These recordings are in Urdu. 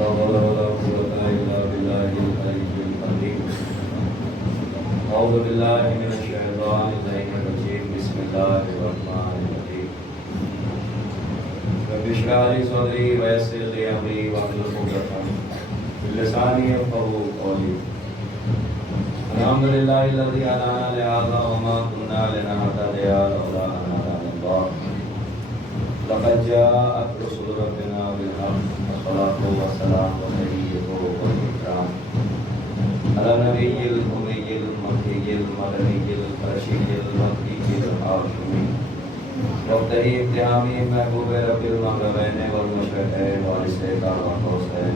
حول ولا قوة إلا بالله العلي العظيم. أعوذ بالله من الشيطان الرجيم. بسم الله الرحمن الرحيم. رب اشرح لي صدري ويسر لي أمري واحلل عقدة من لساني يفقهوا قولي. الحمد لله الذي هدانا لهذا وما كنا لنهتدي لولا أن هدانا الله. لقد جاءت رسل ربنا بالحق والصلاة والسلام والتحية والإكرام على النبي الأمي المكي المدني القرشي المكي الهاشمي وابتدئ ابتهامي محبوب رب المغربين والمشرقين وارث كعبة الحسين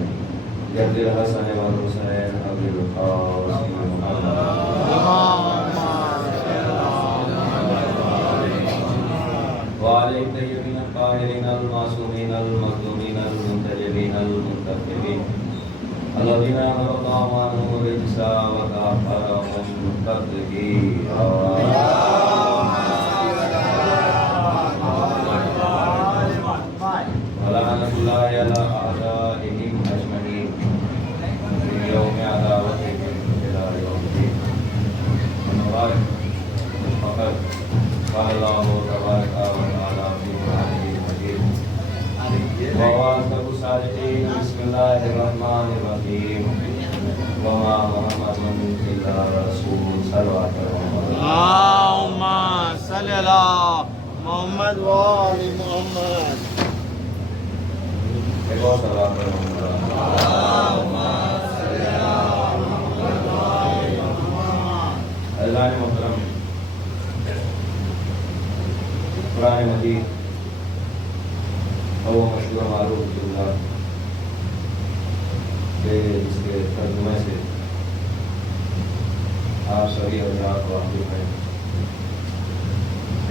جد الحسن والحسين أبي القاسم محمد وعلى الطيبين الطاهرين المعصومين المظلومين المنتجبين المنتخبين الذين أمر الله عنهم الرجس وكفرهم تطهيرا. ولعنة الله على أعدائهم أجمعين من يوم عداوتهم إلى يوم الدين. ونبارك فقد قال الله تبارك وتعالى في كلامه المجيد وهو أصدق الصادقين. بسم الله الرحمن الرحيم. وما محمد إلا رسول صلوات اللهم صل على محمد وآل محمد. ایک اور صلوات اللهم صل على محمد وآل محمد. اللہ نے محترم قرآن مجید اور وہ مشہور معروف جملہ کہ جس کے ترجمے سے آپ سبھی حضرات واقف ہیں.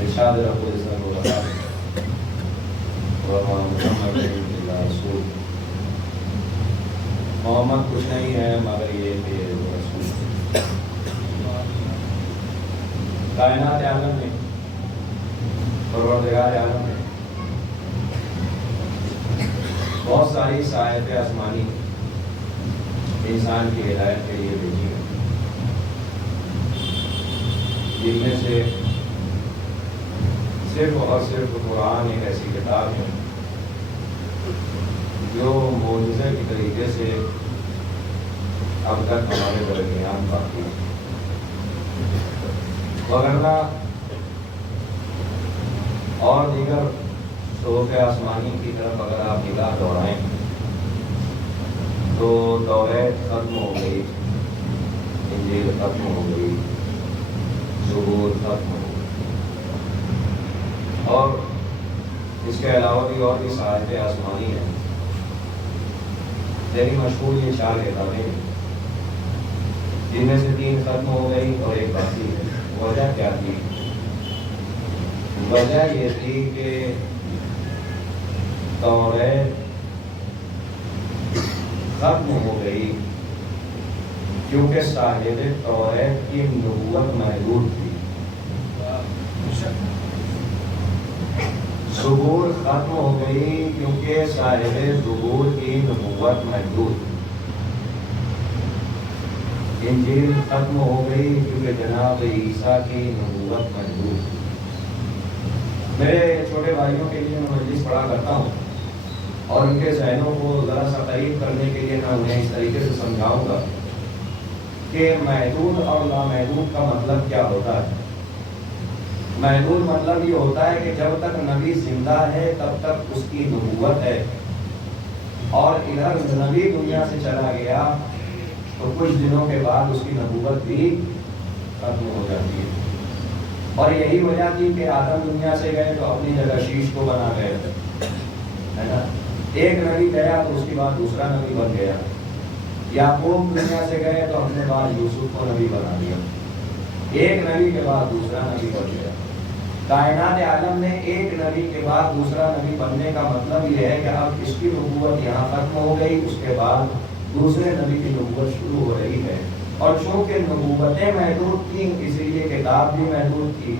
ارشاد رب العزت و جلالہ محمد رسول. محمد کچھ نہیں ہے مگر یہ کہ وہ رسول. کائنات عالم میں پروردگار عالم نے بہت ساری صحائف آسمانی انسان کی ہدایت کے لیے بھیجی ہے، جن میں سے صرف اور صرف قرآن ایک ایسی کتاب ہے جو معجزے کے طریقے سے اب تک ہمارے درمیان باقی ہے. وغیرہ اور دیگر صحف آسمانی کی طرف اگر آپ نگاہ دوڑائیں تو توریت ختم ہو گئی، انجیل ختم ہو گئی، زبور ختم ہو گئی، اور اس کے علاوہ بھی اور بھی صحائف آسمانی ہیں. لیکن مشہور یہ 4 کتابیں ہیں جن میں سے 3 ختم ہو گئی اور ایک باقی ہے. وجہ کیا تھی؟ وجہ یہ تھی کہ توریت ختم ہو گئی کیونکہ صاحب توریت کی نبوت محدود تھی. زبور ختم ہو گئی کیونکہ صاحب زبور کی نبوت محدود. انجیل ختم ہو گئی کیونکہ جناب عیسیٰ کی نبوت محدود. میرے چھوٹے بھائیوں کے لیے میں مجلس پڑھا کرتا ہوں اور ان کے ذہنوں کو ذرا سا قریب کرنے کے لیے میں انہیں اس طریقے سے سمجھاؤں گا کہ محدود اور لامحدود کا مطلب کیا ہوتا ہے. محدود مطلب یہ ہوتا ہے کہ جب تک نبی زندہ ہے تب تک اس کی نبوت ہے، اور ادھر نبی دنیا سے چلا گیا تو کچھ دنوں کے بعد اس کی نبوت بھی ختم ہو جاتی ہے. اور یہی وجہ تھی کہ آدم دنیا سے گئے تو اپنی جگہ شیش کو بنا گئے، ہے نا. ایک نبی گیا تو اس کے بعد دوسرا نبی بن گیا. یعقوب دنیا سے گئے تو اپنے بعد یوسف کو نبی بنا دیا. ایک نبی کے بعد دوسرا نبی بن گیا. کائنات عالم میں ایک نبی کے بعد دوسرا نبی بننے کا مطلب یہ ہے کہ اب اس کی نبوت یہاں ختم ہو گئی، اس کے بعد دوسرے نبی کی نبوت شروع ہو رہی ہے. اور چونکہ نبوتیں محدود تھیں اس لیے کتاب بھی محدود تھی،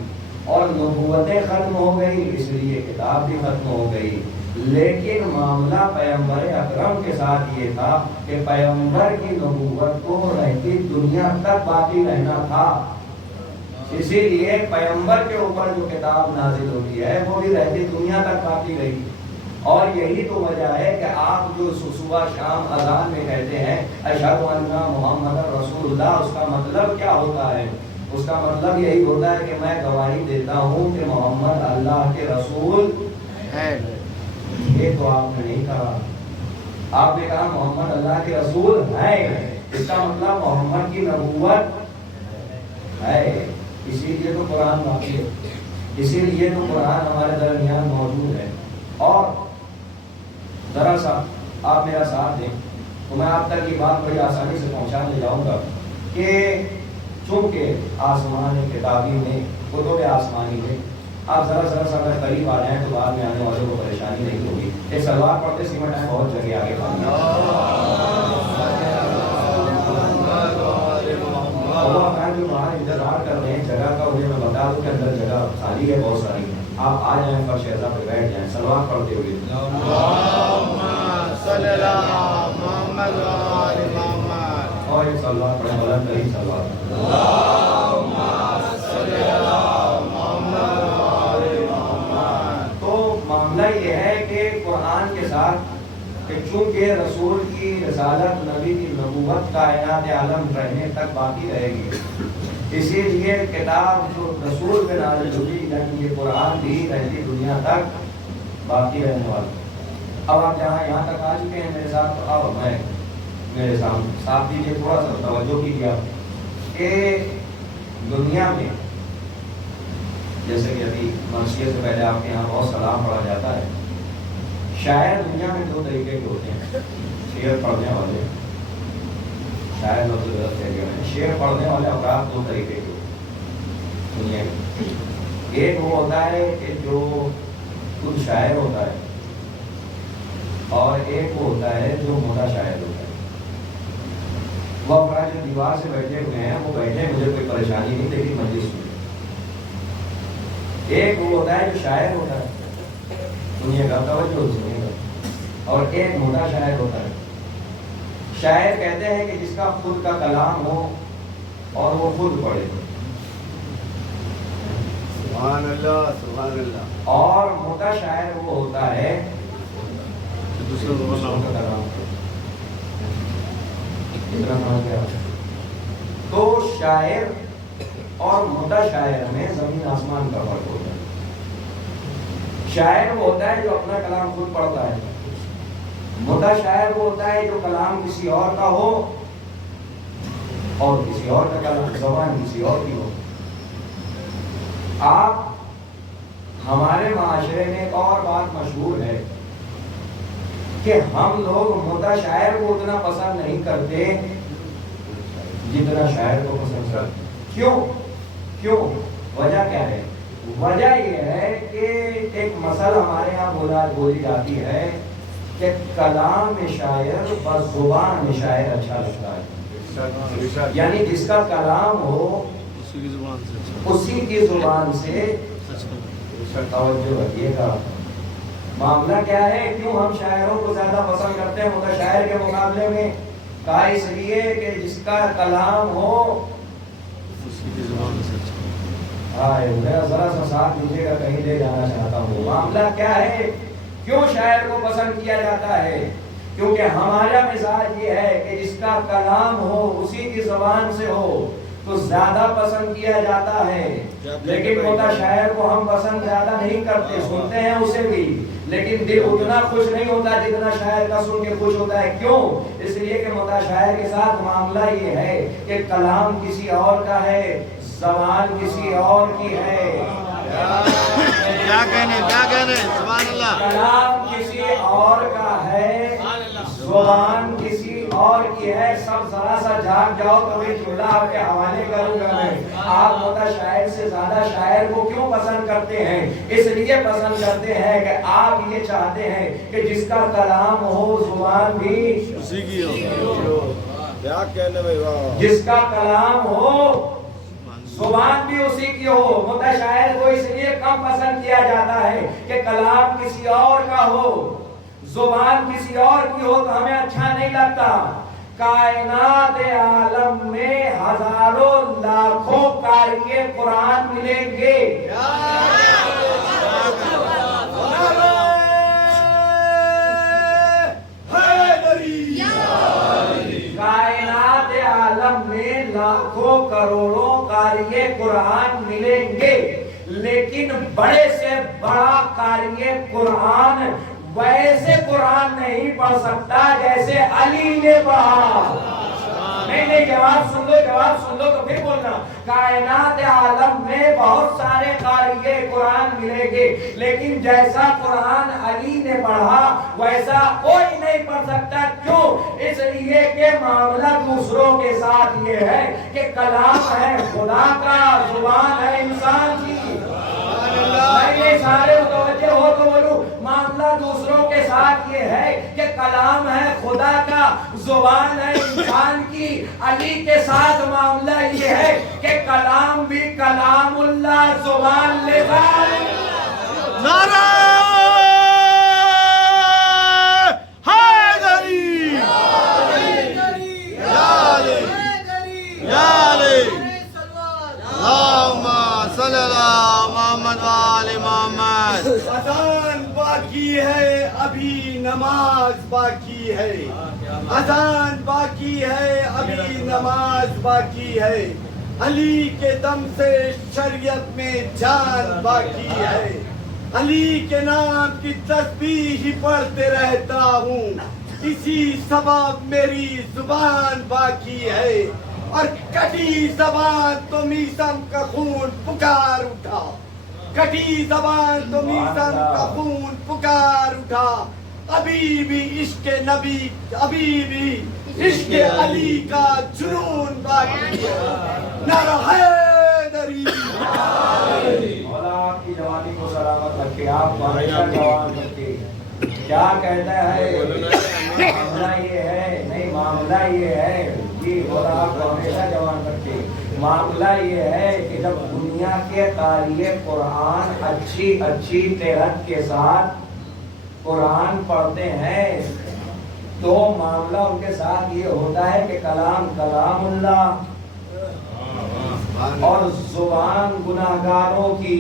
اور نبوتیں ختم ہو گئی اس لیے کتاب بھی ختم ہو گئی. لیکن معاملہ پیغمبر اکرم کے ساتھ یہ تھا کہ پیغمبر کی نبوت کو رہتی دنیا تک باقی رہنا تھا، اسی لیے پیغمبر کے اوپر جو کتاب نازل ہوتی ہے وہ بھی رہتی دنیا تک باقی رہی۔ اور یہی تو وجہ ہے کہ آپ جو صبح شام اذان میں کہتے ہیں اشہد ان محمد رسول اللہ، اس کا مطلب کیا ہوتا ہے؟ اس کا مطلب یہی ہوتا ہے کہ میں گواہی دیتا ہوں کہ محمد اللہ کے رسول ہے۔ یہ تو آپ نے نہیں کہا، آپ نے کہا محمد اللہ کے رسول ہے، اس کا مطلب محمد کی نبوت ہے، اسی لیے تو قرآن باقی ہے، اسی لیے تو قرآن ہمارے درمیان موجود ہے۔ اور ذرا سا آپ میرا ساتھ دیں تو میں آپ تک یہ بات بڑی آسانی سے پہنچانے جاؤں گا کہ چونکہ آسمان کتابی میں کتب آسمانی میں آپ ذرا سا اگر قریب آ جائیں تو بعد میں آنے والوں کو پریشانی نہیں ہوگی۔ ایک سلوات پڑھتے سیمنٹ ہے بہت جگہ آگے جو باہر انتظار کر رہے ہیں جگہ کا، انہیں میں بتا دوں کہ اندر جگہ خالی ہے بہت ساری، آپ آ جائیں فرش اعظم پہ بیٹھ جائیں سلوات پڑھتے ہوئے۔ اور ایک سلوات پڑھیں بلند ترین سلوات۔ تو معاملہ یہ ہے کہ قرآن کے ساتھ کہ چونکہ رسول کی رسالت، نبی کی نبوت کائنات عالم رہنے تک باقی رہے گی، اسی لیے کتاب جو رسول پہ نازل ہوئی یعنی یہ قرآن بھی رہتی دنیا تک باقی رہنے والا۔ اب آپ جہاں یہاں تک آ چکے ہیں میرے ساتھ، تو اب میں میرے ساتھ دیجیے، تھوڑا سا توجہ کیجیے آپ کہ دنیا میں جیسے کہ ابھی مرثیے سے پہلے آپ کے یہاں بہت سلام پڑھا جاتا ہے، شاعر دنیا میں دو طریقے کے ہوتے ہیں، شعر پڑھنے والے، شاعر لفظ غلط کہہ گیا میں، شعر پڑھنے والے افراد دو طریقے کے دنیا میں۔ ایک وہ ہوتا ہے کہ جو خود شاعر ہوتا ہے، اور ایک وہ ہوتا ہے جو موٹا شاعر ہوتا ہے۔ وہ افراد جو دیوار سے بیٹھے ہوئے ہیں وہ بیٹھے، مجھے کوئی پریشانی نہیں، لیکن مجلس میں ایک وہ ہوتا ہے جو شاعر ہوتا ہے دنیا کا، توجہ سنیے گا، اور ایک موٹا شاعر ہوتا ہے۔ شاعر کہتے ہیں کہ جس کا خود کا کلام ہو اور وہ خود پڑھے، سبحان اللہ سبحان اللہ۔ اور موٹا شاعر وہ ہوتا ہے دوسروں کا کلام اتنا سمجھ گیا۔ تو شاعر اور موٹا شاعر میں زمین آسمان کا فرق ہوتا ہے۔ شاعر وہ ہوتا ہے جو اپنا کلام خود پڑھتا ہے، موٹا شاعر وہ ہوتا ہے جو کلام کسی اور کا ہو اور کسی اور کا کلام، زبان کسی اور کی ہو۔ آپ ہمارے معاشرے میں ایک اور بات مشہور ہے کہ ہم لوگ موٹا شاعر کو اتنا پسند نہیں کرتے جتنا شاعر کو پسند کرتے۔ کیوں؟ وجہ کیا ہے؟ وجہ یہ ہے کہ ایک مسئلہ ہمارے یہاں بولی جاتی ہے کہ کلام شاعر بس زبان شاعر اچھا لگتا ہے، یعنی جس کا کلام ہو اسی کی زبان سے۔ توجہ رکھیے گا، معاملہ کیا ہے، کیوں ہم شاعروں کو زیادہ پسند کرتے ہیں موٹا شاعر کے مقابلے میں؟ کہا اس لیے کہ جس کا کلام ہو ذرا سا ساتھ دیجیے گا، کہیں لے جانا چاہتا ہوں۔ معاملہ کیا ہے، کیوں شاعر کو پسند کیا جاتا ہے؟ کیونکہ ہمارا مزاج یہ ہے کہ جس کا کلام ہو اسی کی زبان سے ہو تو زیادہ پسند کیا جاتا ہے، لیکن موٹا شاعر کو ہم پسند زیادہ نہیں کرتے، سنتے ہیں اسے بھی لیکن دل اتنا خوش نہیں ہوتا جتنا شاعر کا سن کے خوش ہوتا ہے۔ کیوں؟ اس لیے کہ موٹا شاعر کے ساتھ معاملہ یہ ہے کہ کلام کسی اور کا ہے، زبان کسی اور کی ہے۔ کیا کہنے سبحان اللہ۔ کلام کسی اور کا ہے، زبان کسی اور کی ہے۔ سب ذرا سا جاگ جاؤ تو میں جملہ آپ کے حوالے کروں گا۔ میں آپ موٹا شاعر سے زیادہ شاعر کو کیوں پسند کرتے ہیں؟ اس لیے پسند کرتے ہیں کہ آپ یہ چاہتے ہیں کہ جس کا کلام ہو زبان بھی اسی کی ہو۔ کیا کہنے بھائی، جس کا کلام ہو زبان بھی اسی کی ہو. متشائر کو اس لیے کم پسند کیا جاتا ہے کہ کلام کسی اور کا ہو, زبان کسی اور کی ہو تو ہمیں اچھا نہیں لگتا. کائنات عالم میں ہزاروں لاکھوں قاری قرآن ملیں گے. کائنات عالم میں لاکھوں کروڑوں قاری قرآن ملیں گے, لیکن بڑے سے بڑا قاری قرآن ویسے قرآن نہیں پڑھ سکتا جیسے علی نے پڑھا. نہیں, جواب سن لو تو پھر بولنا. کائنات عالم میں بہت سارے قاری قرآن ملیں گے, لیکن جیسا قرآن علی نے پڑھا ویسا کوئی نہیں پڑھ سکتا. کیوں؟ اس لیے کہ معاملہ دوسروں کے ساتھ یہ ہے کہ کلام ہے خدا کا, زبان ہے انسان کی. میں سارے متوجہ ہو تو بولو, معاملہ دوسروں کے ساتھ یہ ہے کہ کلام ہے خدا کا, زبان ہے انسان کی. علی کے ساتھ معاملہ یہ ہے کہ کلام بھی کلام اللہ, زبان لسان. نعرہ حیدری, یا علی, یا علی, اللہم صلی اللہ محمد وآل محمد. اذان باقی ہے, ابھی نماز باقی ہے. اذان باقی ہے, ابھی نماز باقی ہے. علی کے دم سے شریعت میں جان باقی ہے. علی کے نام کی تسبیح ہی پڑھتے رہتا ہوں, اسی سبب میری زبان باقی ہے. اور کٹی زبان تو میثم کا خون پکار اٹھا, کٹی زبان تو میثم کا خون پکار اٹھا. ابھی بھی عشق نبی, ابھی بھی عشق علی کا جنون باقی ہے. نعرہ حیدری. مولا آپ کی جوانی کو سلامت رکھے, آپ کو ہمیشہ جوان رکھے. کیا کہتا ہے معاملہ یہ ہے, نہیں معاملہ یہ ہے کہ مولا آپ کو ہمیشہ جوان رکھے. معاملہ یہ ہے کہ جب دنیا کے قاری قرآن اچھی تہرت کے ساتھ قرآن پڑھتے ہیں تو معاملہ ان کے ساتھ یہ ہوتا ہے کہ کلام کلام اللہ اور زبان گناہگاروں کی,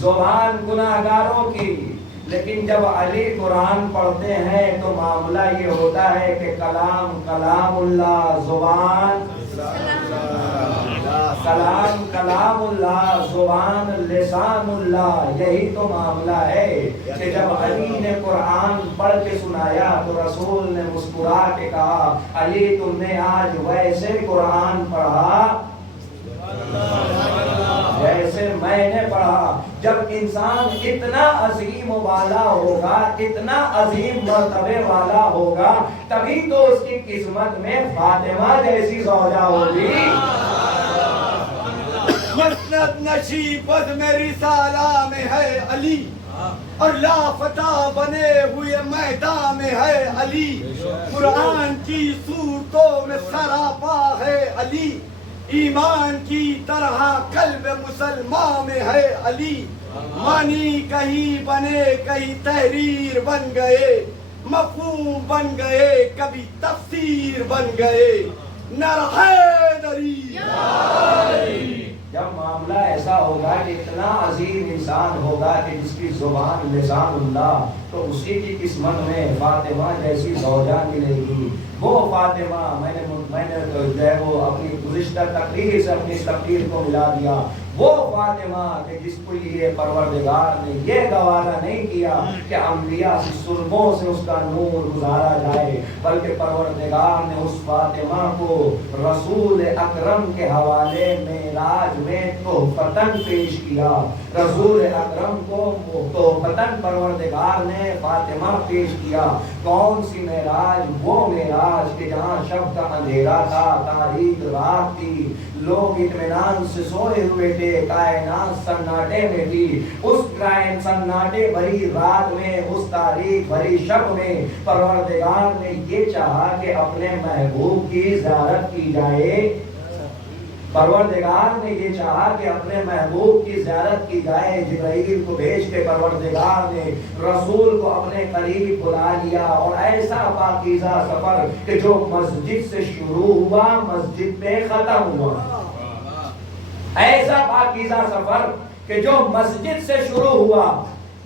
زبان گناہگاروں کی. لیکن جب علی قرآن پڑھتے ہیں تو معاملہ یہ ہوتا ہے کہ کلام کلام اللہ, زبان کلام کلام اللہ, زبان لسان اللہ. یہی تو معاملہ ہے کہ جب علی نے قرآن پڑھ کے سنایا تو رسول نے مسکرا کے کہا, علی تم نے آج ویسے قرآن پڑھا جیسے میں نے پڑھا. جب انسان اتنا عظیم والا ہوگا, اتنا عظیم مرتبے والا ہوگا, تبھی تو اس کی قسمت میں فاطمہ جیسی زوجہ ہوگی. مسند نشیب میری سالہ میں ہے علی, اور لافتہ بنے ہوئے میدان میں ہے علی. قرآن کی صورتوں میں سراپا ہے علی, ایمان کی طرح قلب مسلمان میں ہے علی. معنی کہیں بنے, کہیں تحریر بن گئے, مفہوم بن گئے, کبھی تفسیر بن گئے. نعرہ حیدری. جب معاملہ ایسا ہوگا کہ اتنا عظیم انسان ہوگا کہ جس کی زبان لسان اللہ, تو اسی کی قسمت میں فاطمہ جیسی زوجہ ملے گی. وہ فاطمہ میں نے جو ہے وہ اپنی گزشتہ تقریر سے اپنی تقریر کو ملا دیا. وہ فاطمہ کہ جس کو یہ پروردگار نے یہ گوارا نہیں کیا کہ انبیاء کی سلبوں سے اس کا نور گزارا جائے, بلکہ پروردگار نے اس فاطمہ کو رسول اکرم کے حوالے معراج میں تحفتاً پیش کیا. رسول اکرم کو تحفتاً پروردگار نے فاطمہ پیش کیا. کون سی معراج؟ وہ معراج کہ جہاں شب کا اندھیرا تھا, تاریک رات تھی, لوگ اطمینان سے سوئے ہوئے تھے, کائنات سناٹے میں تھی. اس سناٹے بھری رات میں, اس تاریخ بھری شب میں پروردگار نے یہ چاہا کہ اپنے محبوب کی زیارت کی جائے. پروردگار نے یہ چاہا کہ اپنے محبوب کی زیارت کی جائے، جبرائیل کو بھیج کے پروردگار نے رسول کو اپنے قریب بلا لیا، اور ایسا پاکیزہ سفر کہ جو مسجد سے شروع ہوا مسجد پہ ختم ہوا، ایسا پاکیزہ سفر کہ جو مسجد سے شروع ہوا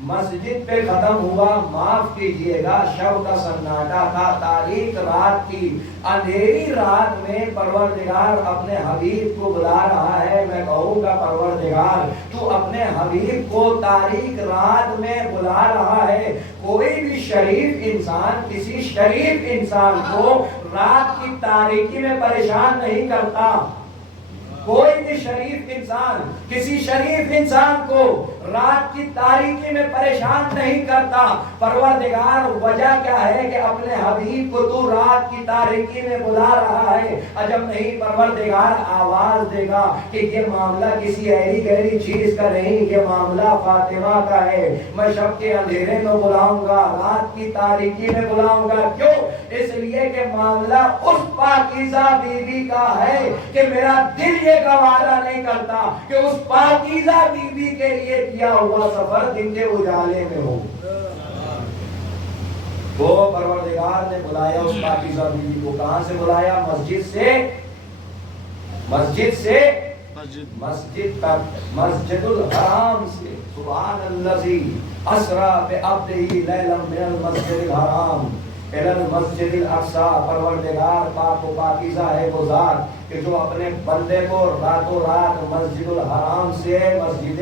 مسجد پہ ختم ہوا۔ معاف کیجئے گا، شب کا سناٹا تھا، تاریک رات کی، اندھیری رات میں پروردگار اپنے حبیب کو بلا رہا ہے۔ میں کہوں گا پروردگار تو اپنے حبیب کو تاریک رات میں بلا رہا ہے۔ کوئی بھی شریف انسان کسی شریف انسان کو رات کی تاریکی میں پریشان نہیں کرتا، کوئی بھی شریف انسان کسی شریف انسان کو رات کی تاریکی میں پریشان نہیں کرتا۔ پروردگار وجہ کیا ہے کہ اپنے حبیب کو تو رات کی تاریکی میں بلا رہا ہے۔ عجب نہیں پروردگار آواز دے گا کہ یہ معاملہ کسی ایری گہری چیز کا نہیں، یہ معاملہ فاطمہ کا ہے۔ میں شب کے اندھیرے میں بلاؤں گا، رات کی تاریکی میں بلاؤں گا، کیوں؟ اس لیے کہ معاملہ اس پاکیزہ بیوی کا ہے کہ میرا دل یہ گوارا نہیں کرتا کہ اس پاکیزہ بیوی کے لیے کیا ہوا سفر دن کے اجالے میں ہو۔ وہ پروردگار نے بلایا اس پاکیزہ بیوی کو، کہاں سے بلایا؟ مسجد سے مسجد تک، مسجد الحرام سے۔ سبحان الذی اسری بعبدہ لیلا من المسجد الحرام الی المسجد الاقصی۔ پروردگار پاک و پاکیزہ ہے وہ ذات کہ جو اپنے بندے کو راتوں رات مسجد الحرام سے مسجد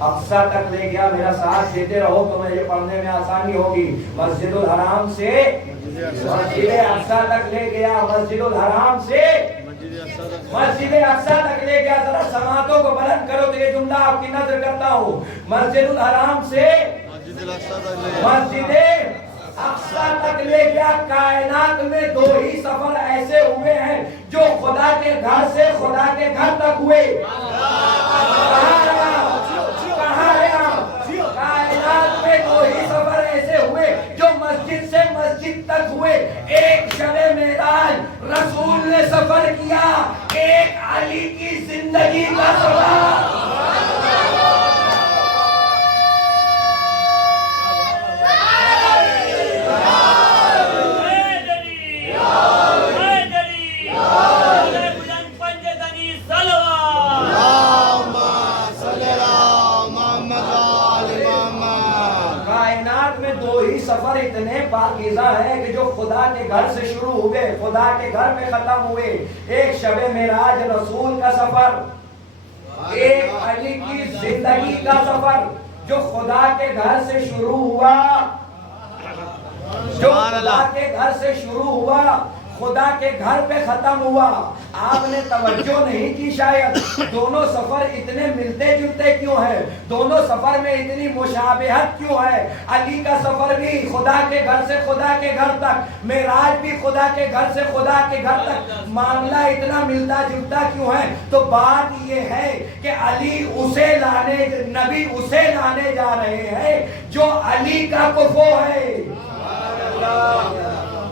اقصی تک لے گیا۔ میرا ساتھ دیتے رہو تو مجھے پڑھنے میں آسانی ہوگی۔ مسجد الحرام سے مسجد اقصی تک لے گیا، مسجد الحرام سے مسجد اقصی تک لے گیا۔ ذرا سماعتوں کو بلند کرو تو یہ جملہ آپ کی نظر کرتا ہوں۔ مسجد الحرام سے مسجد اقصی تک لے گیا۔ کائنات میں دو ہی سفر ایسے ہوئے ہیں جو خدا کے گھر سے خدا کے گھر تک ہوئے۔ کائنات میں دو ہی سفر ایسے ہوئے جو مسجد سے مسجد تک ہوئے۔ ایک شب معراج رسول نے سفر کیا، ایک علی کی زندگی کا سفر۔ سفر اتنے پاکیزہ ہیں کہ جو خدا کے گھر سے شروع ہوئے خدا کے گھر میں ختم ہوئے۔ ایک شب معراج رسول کا سفر، ایک علی کی زندگی کا سفر جو خدا کے گھر سے شروع ہوا، جو خدا کے گھر سے شروع ہوا خدا کے گھر پہ ختم ہوا۔ آپ نے توجہ نہیں کی شاید دونوں سفر اتنے ملتے جلتے کیوں ہیں، دونوں سفر میں اتنی مشابہت کیوں ہے؟ علی کا سفر بھی خدا کے گھر سے خدا کے گھر تک، معراج بھی خدا کے گھر سے خدا کے گھر تک، معاملہ اتنا ملتا جلتا کیوں ہے؟ تو بات یہ ہے کہ علی اسے لانے، نبی اسے لانے جا رہے ہیں جو علی کا کفو ہے۔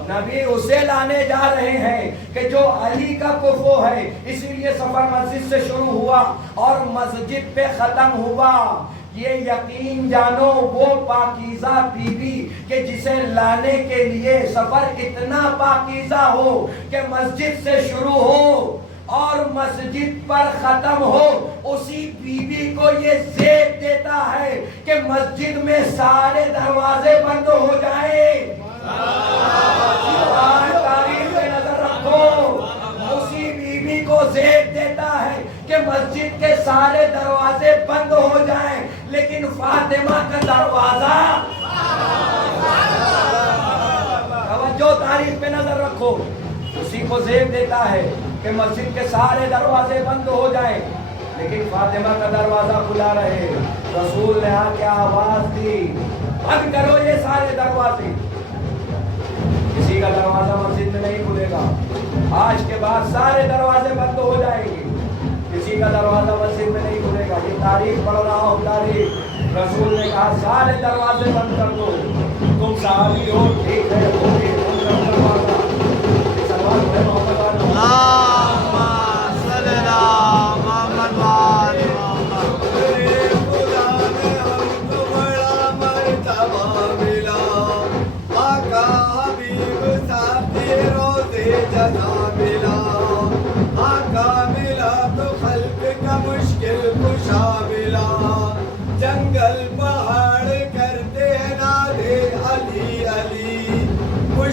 نبی اسے لانے جا رہے ہیں کہ جو علی کا کفو ہے۔ اسی لیے سفر مسجد سے شروع ہوا اور مسجد پہ ختم ہوا۔ یہ یقین جانو وہ پاکیزہ بیوی کہ جسے لانے کے لیے سفر اتنا پاکیزہ ہو کہ مسجد سے شروع ہو اور مسجد پر ختم ہو، اسی بیوی کو یہ زیب دیتا ہے کہ مسجد میں سارے دروازے بند ہو جائیں۔ تاریخ میں نظر رکھو، اسی بیوی کو زیب دیتا ہے کہ مسجد کے سارے دروازے بند ہو جائیں لیکن فاطمہ کا دروازہ، توجہ تاریخ پہ نظر رکھو، اسی کو زیب دیتا ہے کہ مسجد کے سارے دروازے بند ہو جائیں لیکن فاطمہ کا دروازہ کھلا رہے۔ رسول نے آ کے آواز دی، بند کرو یہ سارے دروازے۔ کسی کا دروازہ مسجد میں نہیں کھلے گا، آج کے بعد سارے دروازے بند ہو جائیں گے، کسی کا دروازہ مسجد میں نہیں کھلے گا۔ یہ تاریخ پڑھ رہا ہوں، تاریخ۔ رسول نے کہا سارے دروازے بند کر دو، تم صحابی ہو ٹھیک ہے، محمد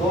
2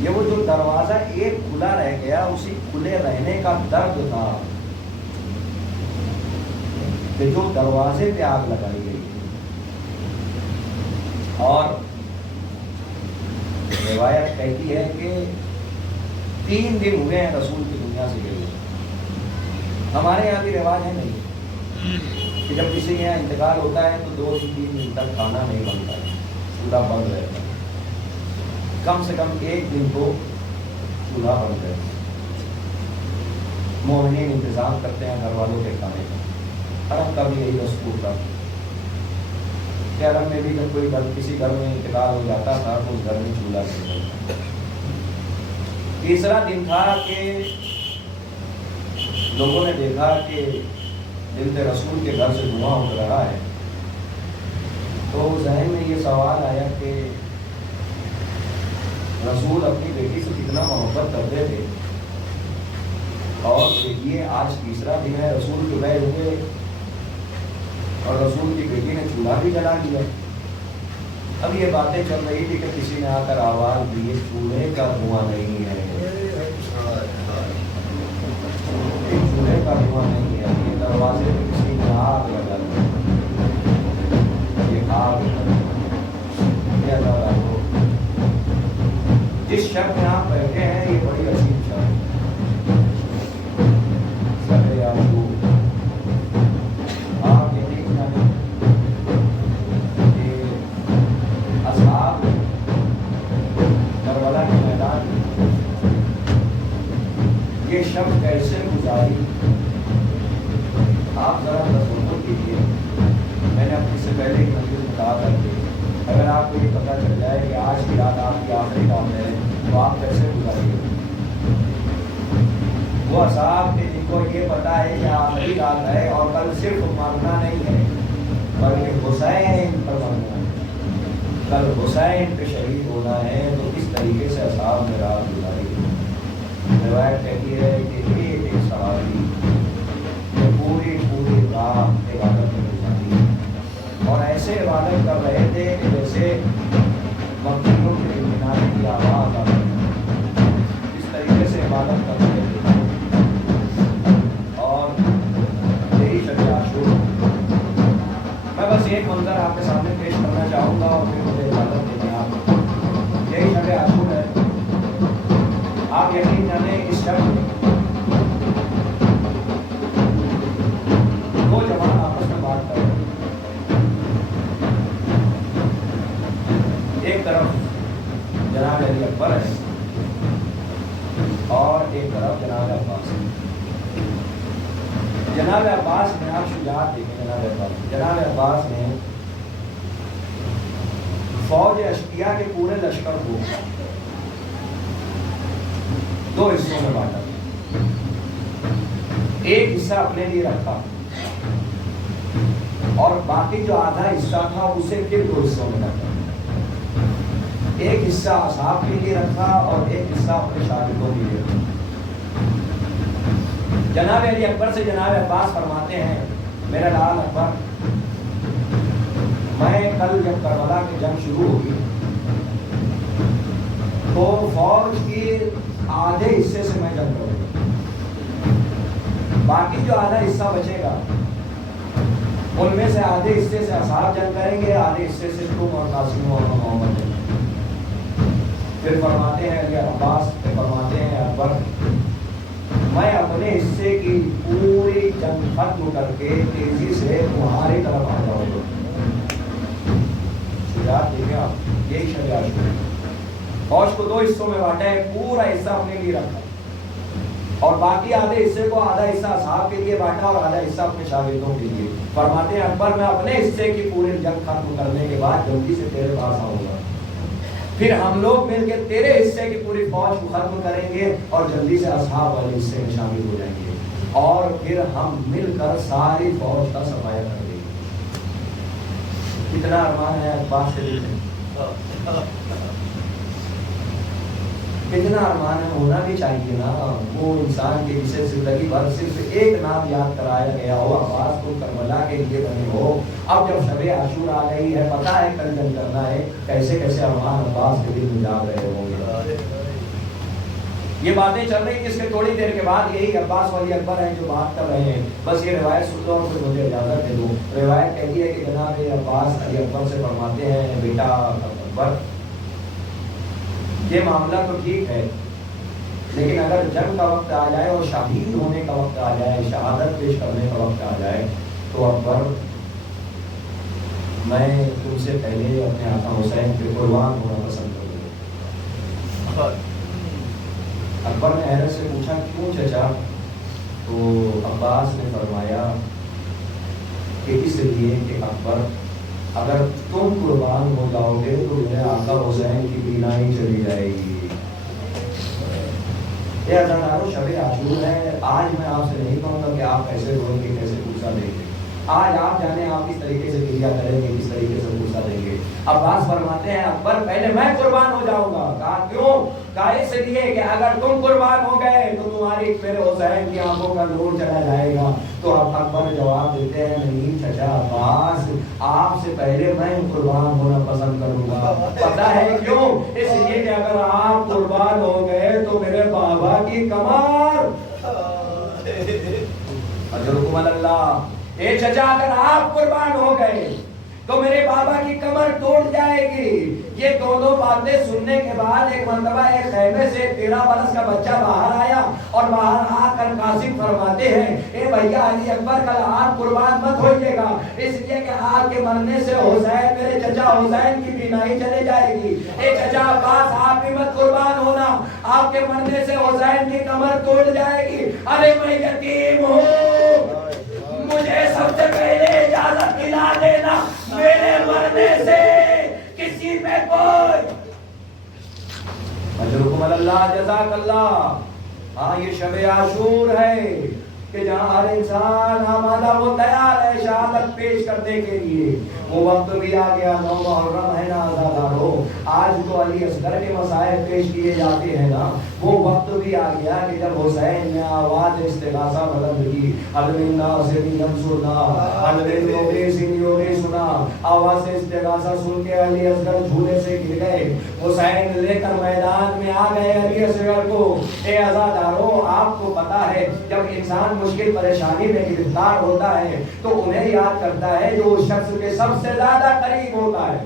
یہ وہ جو دروازہ ایک کھلا رہ گیا، اسی کھلے رہنے کا درد تھا کہ جو دروازے پہ آگ لگائی گئی. اور روایت کہتی ہے کہ 3 دن ہوئے ہیں رسول کی دنیا سے گئے. ہمارے یہاں بھی رواج ہے نہیں کہ جب کسی کے یہاں انتقال ہوتا ہے تو 2 سے 3 دن تک کھانا نہیں بنتا ہے، چولہا بند رہتا ہے. کم سے کم 1 دن تو چولہا بند رہتا ہے. مومنین انتظام کرتے ہیں گھر والوں کے کھانے کا. عرب کا بھی یہی رسول تھا کہ عرب میں بھی جب کوئی کسی گھر میں انتقال ہو جاتا تھا تو اس گھر میں چولہا نہیں رہتا. تیسرا دن تھا کہ لوگوں نے دیکھا کہ جلد رسول کے گھر سے دھواں اٹھ رہا ہے، تو ذہن میں یہ سوال آیا کہ رسول اپنی بیٹی سے کتنا محبت کرتے تھے، اور دیکھیے آج تیسرا دن ہے رسول کے گئے ہوئے اور رسول کی بیٹی نے چولہا بھی جلا دیا. اب یہ باتیں چل رہی تھی کہ کسی نے آ کر آواز دی چولہے کا دھواں نہیں ہے، چولہے کا دھواں نہیں ہے، یہ دروازے پہ کسی نے آگ لگا دی. یہ آگ ہو جس شخص میں آپ بیٹھے ہیں یہ بڑی عظیم شخص سر یعقوب. آپ یہ نہیں جانے کہ اصحاب کربلا کے میدان یہ شخص کیسے گزاری. آپ ذرا تصور کیجیے. میں نے اپنی سے پہلے ہی مجلس میں کہا تھا کہ اگر آپ کو یہ پتہ چل جائے کہ آج کی رات آپ کی آخری رات ہے تو آپ کیسے گزاریے. وہ اصحاب تھے جن کو یہ پتا ہے کہ آخری رات ہے اور کل صرف مرنا نہیں ہے بلکہ حسین پر مرنا ہے، کل حسین پہ شہید ہونا ہے. تو کس طریقے سے اصحاب نے رات گزاری. روایت کہتی ہے کہ ایک صحابی پوری رات عبادت میں گزاری اور ایسے عبادت کر رہے تھے کہ جیسے مکیوں کے اطمینان کی آواز آ رہی ہے. اس طریقے سے عبادت کر رہے تھے. اور یہی شب عاشور میں بس ایک منظر آپ کے سامنے پیش کرنا چاہوں گا اور پھر مجھے اجازت دیں. آپ یہی شب عاشور ہے. آپ یقین جانیں اس شب میں 2 جوان آپس میں بات کر رہے ہیں. ایک طرف جناب علی اکبر ہے اور ایک طرف جناب عباس ہے. جناب عباس نے آپ شجاعت دیکھیں. جناب عباس نے فوج اشقیاء کے پورے لشکر کو 2 حصوں میں بانٹا. ایک حصہ اپنے لیے رکھا اور باقی جو آدھا حصہ تھا اسے پھر 2 حصوں میں رکھا. ایک حصہ اصحاب کے لیے رکھا اور ایک حصہ اپنے شاگردوں کے لیے رکھا. جناب علی اکبر سے جناب عباس فرماتے ہیں میرا لال اکبر، میں کل جب کربلا کی جنگ شروع ہوگی تو فوج کی آدھے حصے سے میں جنگ کروں گا، باقی جو آدھا حصہ بچے گا ان میں سے آدھے حصے سے اصحاب جنگ کریں گے، آدھے حصے سے تم اور قاسم اور محمد جنگ. پھر فرماتے ہیں علی عباس فرماتے ہیں اکبر، میں اپنے حصے کی پوری جنگ ختم کر کے تیزی سے تمہاری طرف آ جاؤں گا. شجاعت دیکھیں آپ، یہی شب عاشور. فوج کو 2 حصوں میں بانٹا ہے، پورا حصہ اپنے لیے رکھا اور باقی آدھے حصے کو آدھا حصہ اصحاب کے لیے بانٹا اور آدھا حصہ اپنے شاگردوں کے لیے. فرماتے ہیں اکبر میں اپنے حصے کی پوری جنگ ختم کرنے کے بعد جلدی سے تیرے پاس آؤں گا، پھر ہم لوگ مل کے تیرے حصے کی پوری فوج کو ختم کریں گے اور جلدی سے اصحاب والے حصے میں شامل ہو جائیں گے اور پھر ہم مل کر ساری فوج کا صفایا کر دیں گے. کتنا ارمان ہے عباس کے دل میں، کتنا ارمان ہے. ہونا بھی چاہیے نا وہ انسان کے جسے زندگی بھر صرف ایک نام یاد کرایا گیا ہو، عباس کو کربلا کے لیے بنے ہو. اب جب شب عاشور آ گئی ہے، پتہ ہے کل جنگ کرنا ہے، کیسے کیسے ارمان عباس کے دل میں جاگ رہے ہوں گے. یہ باتیں چل رہی تھی، اس کے تھوڑی دیر کے بعد یہی عباس ولی اکبر ہیں جو بات کر رہے ہیں. بس یہ روایت سن لو اور پھر مجھے اجازت دے دو. روایت کہتی ہے کہ جناب عباس علی اکبر سے فرماتے ہیں بیٹا اکبر یہ معاملہ تو ٹھیک ہے، لیکن اگر جنگ کا وقت آ جائے اور شہید ہونے کا وقت آ جائے، شہادت پیش کرنے کا وقت آ جائے، تو اکبر میں تم سے پہلے اپنے آقا حسین کے قربان ہونا پسند کروں گا. اکبر نے حیرت سے پوچھا کیوں چچا؟ تو عباس نے فرمایا کہ اس لیے کہ اکبر اگر تم قربان ہو جاؤ گے تو میرے آقا حسین کی بینائی چلی جائے گی. یہ عزیزانو شب عاشور ہے. آج میں آپ سے نہیں کہوں گا کہ آپ کیسے روئیں گے، کیسے پوچھا دیں گے. آج آپ جانے آپ کس طریقے سے کریا کریں گے، کس طریقے سے پوچھا دیں گے. عباس فرماتے ہیں اکبر پہلے میں قربان ہو جاؤں گا. کہا کیوں؟ کہا اس لیے کہ اگر تم قربان ہو گئے تو تمہاری میرے حسین کی آنکھوں کا نور چلا جائے گا. تو اب اکبر جواب دیتے ہیں نہیں چچا عباس، آپ سے پہلے میں قربان ہونا پسند کروں گا. پتہ ہے کیوں؟ اس لیے کہ اگر آپ قربان ہو گئے تو میرے بابا کی کمر اجرکم اللہ. اے چچا اگر آپ قربان ہو گئے تو میرے بابا کی کمر ٹوٹ جائے گی. یہ دونوں باتیں سننے کے بعد ایک مرتبہ ایک خیمے سے 13 برس کا بچہ باہر آیا اور باہر آ کر قاسم فرماتے ہیں اے بھیا علی اکبر کل آپ قربان مت ہوئیے گا، اس لیے کہ آپ کے مرنے سے حسین میرے چچا حسین کی بینائی چلے جائے گی. اے چچا عباس آپ بھی مت قربان ہونا، آپ کے مرنے سے حسین کی کمر ٹوٹ جائے گی. ارے میں یتیم ہوں، مجھے سب سے پہلے اجازت دلا دینا میرے مرنے سے کسی پہ کوئی. اجرکم اللہ جزاک اللہ. ہاں یہ شب عاشور ہے کہ جہاں ہر انسان آمادہ و تیار ہے شہادت پیش کرنے کے لیے. وہ وقت بھی آ گیا 9 محرم ہے نا عزادارو. آج تو علی اصغر کے مسائل پیش کیے جاتے ہیں نا، وہ وقت بھی آ گیا کہ جب حسین نے آواز استغاثہ بلند کی سنا، آواز استغاثہ سن کے علی اصغر جھولے سے گر گئے. حسین لے کر میدان میں آ گئے علی اصغر کو. اے عزادارو آپ کو پتا ہے جب انسان مشکل پریشانی میں گرفتار ہوتا ہے تو انہیں یاد کرتا ہے جو اس شخص کے سب سے زیادہ قریب ہوتا ہے.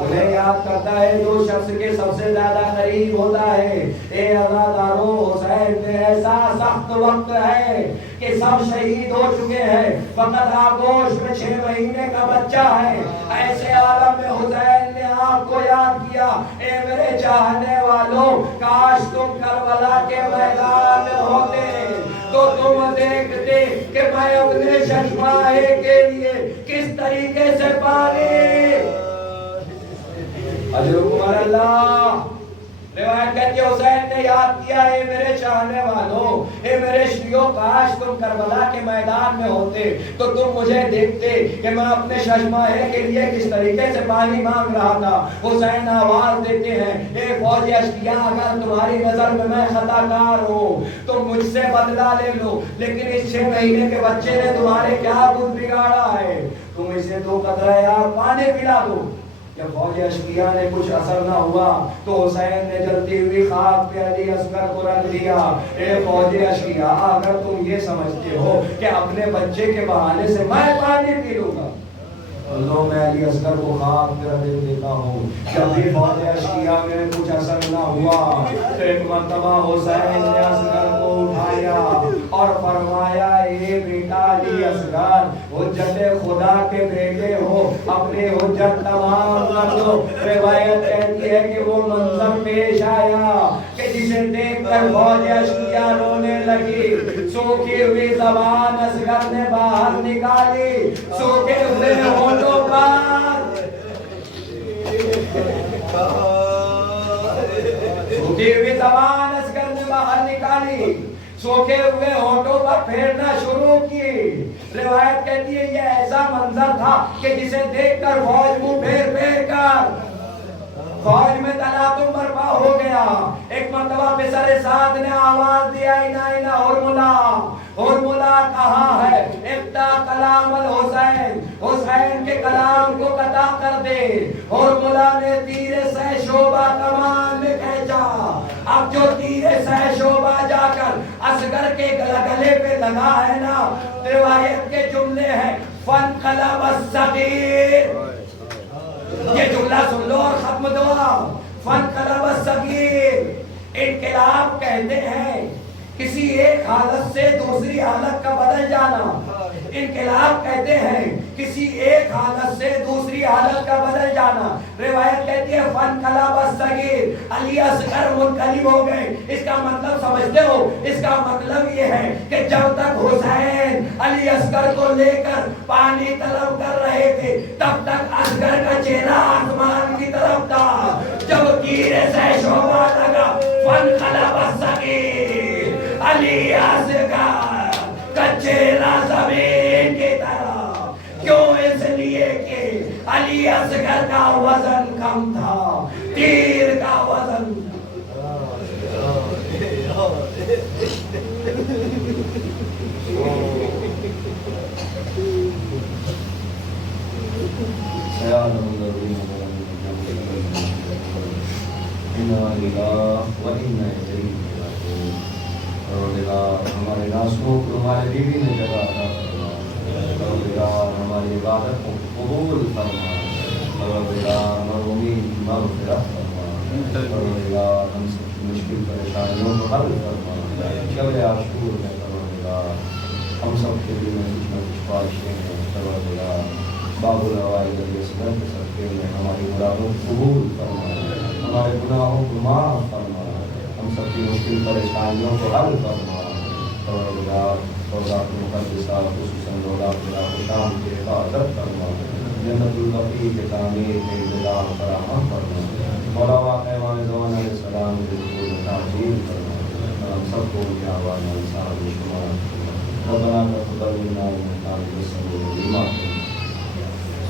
انہیں یاد کرتا ہے جو شخص کے سب سے زیادہ قریب ہوتا ہے. اے عزادارو حسین میں ایسا سخت وقت ہے کہ سب شہید ہو چکے ہیں، فقط آغوش میں 6 مہینے کا بچہ ہے. ایسے عالم میں حسین نے آپ کو یاد کیا. اے میرے چاہنے والوں کاش تم کربلا کے میدان میں ہوتے تو تم دیکھتے کہ میں اپنے ششماہے کے لیے کس طریقے سے پانی. اجرکم اللہ. روایت کہتی ہے حسین نے یاد کیا اے میرے چاہنے والوں، اے میرے شیعوں کاش تم کربلا کے میدان میں ہوتے تو تم مجھے دیکھتے کہ میں اپنے ششماہے کے لیے کس طریقے سے پانی مانگ رہا تھا. حسین آواز دیتے ہیں اے فوج اشقیاء اگر تمہاری نظر میں میں خطا کار ہوں تو مجھ سے بدلہ لے لو، لیکن اس 6 مہینے کے بچے نے تمہارے کیا کچھ بگاڑا ہے، تم اسے 2 قطرہ یار پانی پلا دو. جب فوج اشقیاء نے کچھ اثر نہ ہوا تو حسین نے جلتی ہوئی خاک پہ علی اصغر کو رکھ دیا. اے فوج اشقیاء اگر تم یہ سمجھتے ہو کہ اپنے بچے کے بہانے سے میں پانی پی لوں گا تو میں علی اصغر کو خاک پہ رکھ دیتا ہوں. جب بھی فوج اشقیاء میں کچھ اثر نہ ہوا تو ایک مرتبہ حسین نے اصغر کو اٹھایا اور فرمایا اے بیٹا علی اصغر حجت خدا کے بیٹے ہو، اپنی حجت تمام کر دو. روایت کہتی ہے کہ وہ منظر پیش آیا کہ جسے دیکھ کر فوج اشقیاء رونے لگی. سوکھی ہوئی زبان اصغر نے باہر نکالی، سوکھے ہوئے ہونٹوں پر سوکھی ہوئی زبان اصغر نے باہر نکالی، سوکھے ہوئے ہونٹوں پر پھیرنا شروع کی. روایت کہتی ہے یہ ایسا منظر تھا کہ جسے دیکھ کر فوج منہ پھیر پھیر کر فوج میں تلاطم برپا ہو گیا. ایک مرتبہ پسر سعد نے آواز دیا اینا اینا ہرملا کہاں ہے؟ ابتا کلام الحسین، حسین کے کلام کو قطع کر دے. ہرملا نے تیر سے شعبہ کمان میں کھینچا اب جو تیر سہ شعبہ جا کر اصغر کے گلے پہ لگا ہے نا، روایت کے جملے ہیں فانقلب الصغیر. یہ جملہ سن لو اور ختم دعا. فانقلب الصغیر، انقلاب کہتے ہیں کسی ایک حالت سے دوسری حالت کا بدل جانا. انقلاب کہتے ہیں کسی ایک حالت سے دوسری حالت کا بدل جانا. روایت کہتی ہے فانقلب الصغیر، علی اصغر منقلب ہو گئے. اس کا مطلب سمجھتے ہو؟ اس کا مطلب یہ ہے کہ جب تک حسین علی اصغر کو لے کر پانی طلب کر رہے تھے، تب تک اصغر کا چہرہ آسمان کی طرف تھا. جب تیر سے شعبہ لگا فانقلب الصغیر، علی اصغر کا چہرہ زمین کی طرف. کیوں؟ اس لیے کہ علی اصغر کا وزن کم تھا، تیر کا وزن. ہمارے ناسوں کو ہمارے بیوی میں جگہ عطا فرما. ہماری عبادت کو قبول فرما. ہماری امید مغفرت فرما. ہم سب کی مشکل پریشانیوں کو حل فرما. شب عاشور میں ہم سب کے دل میں کچھ نہ کچھ خواہشیں ہیں. باب الروائے علیہ السلام کے صدقے میں ہماری مرادوں کو قبول فرما. ہمارے گناہوں کو معاف فرما. ہم سب کی مشکل پریشانیوں کو حل فرما. روزات مقدسہ خصوصاً روزات شام کی حفاظت فرما. جنت البقیع کے تعمیر کے انتظام فراہم فرما. مولا واقع امام زمان علیہ السلام کے ذکر میں تعظیم فرما. ہم سب کو ان کے آواز میں انسان شمار. ربنا تقبل منا انک انت السمیع العلیم.